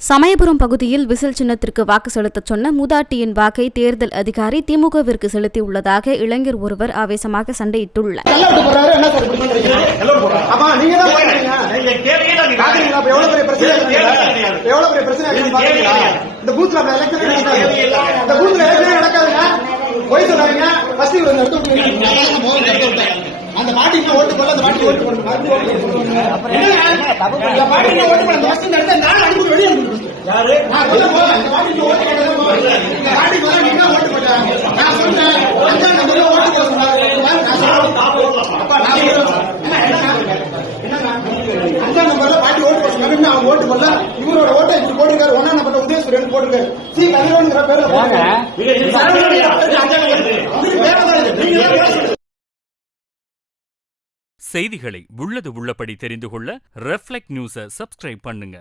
சமயபுரம் பகுதியில் விசில் சின்னத்திற்கு வாக்கு செலுத்தச் சொன்ன மூதாட்டியின் வாக்கை தேர்தல் அதிகாரி திமுகவிற்கு செலுத்தியுள்ளதாக இளைஞர் ஒருவர் ஆவேசமாக சண்டையிட்டுள்ளார். அந்த பாட்டிக்கு ஓட்டு போல அந்த பாட்டி ஓட்டு போடுங்க. அந்த பாட்டிக்கு ஓட்டு போட அந்த வசதி நடத்த நான் அனுப்பி வெளியே அனுப்பி யாரு நான் சொல்ல போறேன். அந்த பாட்டிக்கு ஓட்டு போடுறது இந்த பாட்டி போல நீங்க ஓட்டு போட்டாங்க. நான் சொன்னேன் அஞ்சாம் நம்பர்ல ஓட்டு போட சொன்னாங்க. அப்பா நான் அஞ்சாம் நம்பர்ல பாட்டி ஓட்டு போட சொன்னாங்க. அவங்க ஓட்டு போடல. இவரோட ஓட்டை இப்படி போட்டுருக்காரு. ஒன்னாம் நம்பர்ல உதயசூரியன் போட்டுருக்காரு. சி கதிரவன்ங்கிற பேர்ல செய்திகளை உள்ளது உள்ளபடி தெரிந்து கொள்ள ரெஃப்ளெக்ட் நியூஸை சப்ஸ்கிரைப் பண்ணுங்க.